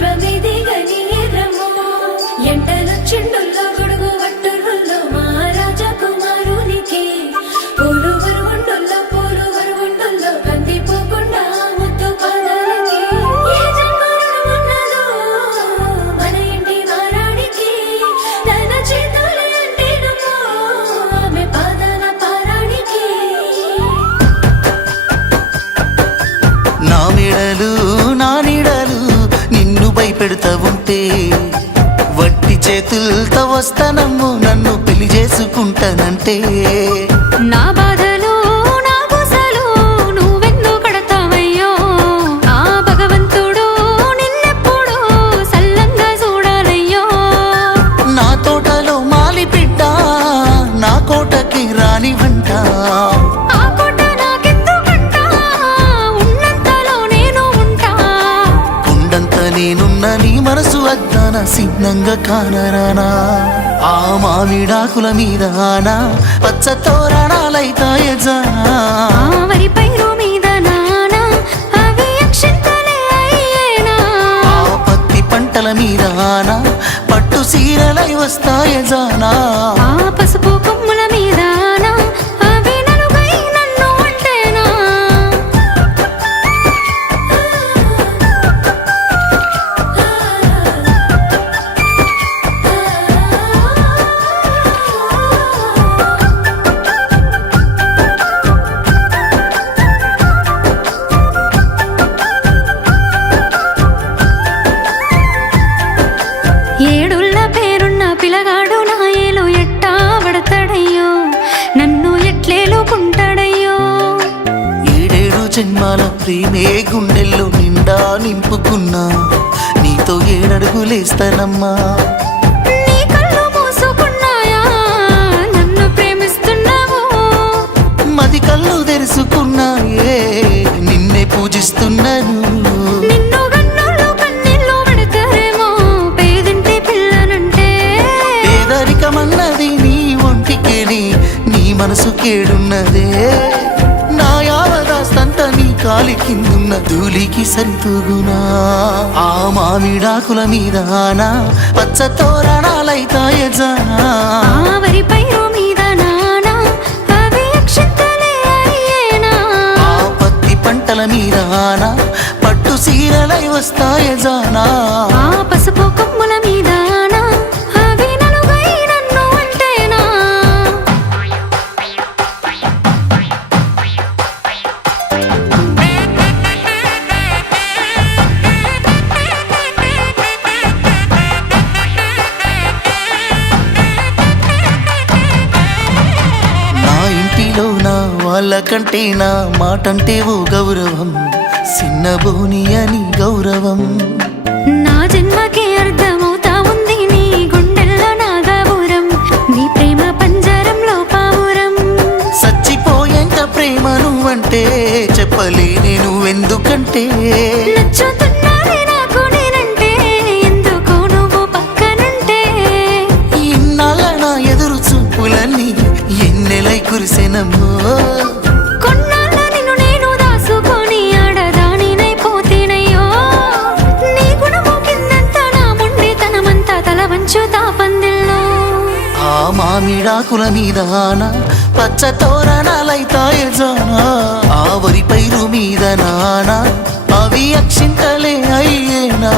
విశ్వమిది గని ఎర్రమో ఎంటల చెండుల్లో గొడుగు వట్టుల్లో మహారాజా కుమారునికి పూలు వరువుండుల్లో కందిపోకుండా ముత్తు పాదాలకి ఏ జన్మరుణం ఉన్నదో మన ఇంటి మారాడికి తన చేతులు అంటేనమ్మో ఆమె పాదాల పారాడికి నా మెడలు నా నీడలు నిన్ను భయపెడతా ఉంటే వట్టి చేతులతో వస్తానమ్మో నన్ను పెళ్లి చేసుకుంటానంటే నా బాధలు నా గుసలు నువ్వెందు కడతావయ్యో ఆ భగవంతుడు నిన్నెప్పుడు సల్లంగా చూడాలయ్యో నా తోటలో మాలి బిడ్డ నా కోటకి రాని వంట ఆ కోట నాకెందుకంట ఉన్నంతలో నేను ఉంటా కొండంత నేనున్న నీ మనసు అద్దాన సిన్నంగా కానరానా ఆ మామిడాకుల మీద ఆనా పచ్చ తోరణాలైతాయ జానా ఆ వరి పైరు మీద నానా అవి అక్షంతలే అయ్యేనా ఆ పత్తి పంటల మీద ఆనా పట్టు సీరలై వస్తాయ జానా ఆ పసుపు కొమ్ముల మీద నా అవి నలుగై నన్ను అంటేనా ఏడుళ్ళ పేరున్న పిలగాడు నా ఏలు ఎట్టా పడతాడయ్యో నన్ను ఎట్లేలుకుంటాడయ్యో ఏడేడు జన్మాల ప్రేమే గుండెల్లో నిండా నింపుకున్నా నీతో ఏడడుగులేస్తానమ్మా నీ కళ్ళు మూసుకున్నాయా నన్ను ప్రేమిస్తున్నావు మది కళ్ళు తెరుచుకున్నాయే నిన్నే పూజిస్తున్నాను నిన్ను గన్నులు కన్నీళ్ళు పెడతారేమో పేదింటి పిల్లనంటే పేదరికమన్నది నీ ఒంటికేని నీ మనసు కేడున్నదే నా యావదాస్తంతా నీ కాలి కిందున్న ధూళికి సరితూగునా ఆ మామిడాకుల మీద ఆనా పచ్చ తోరణాలైతాయ జానా ఆ వరి పైరు మీద నానా అవి అక్షంతలే అయ్యేనా ఆ పత్తి పంటల మీద ఆనా పట్టు సీరలై వస్తాయ జానా ఆ పసుపు కొమ్ముల మీద నా అవి నలుగై నన్ను అంటేనా నా ఇంటిలో నా వాళ్ళకంటే నా మాటంటే ఓ గౌరవం సిన్నబోని అని గౌరవం నా జన్మకే అర్థమవుతా ఉంది నీ గుండెల్లో నా గౌరం నీ ప్రేమ పంజరంలో పావురం చచ్చిపోయేంత ప్రేమ నువ్వంటే చెప్పలేనే నువ్వెందుకంటే నచ్చుతున్నది నాకు నేనంటే ఎందుకో నువ్వు పక్కనుంటే ఇన్నాళ్ళ నా ఎదురు చూపులన్నీ ఎన్నెలై కురిసెనమ్మో కొన్నాళ్ళ నిన్ను నేను దాసుకొని ఆడదానినైపోతేనయ్యో నీ గుణము కిందంతా నా మొండితనమంతా తల వంచుతా పందిల్లో ఆ మామిడాకుల మీద ఆనా పచ్చ తోరణాలైతాయ జానా ఆ వరి పైరు మీద నానా అవి అక్షింతలే అయ్యేనా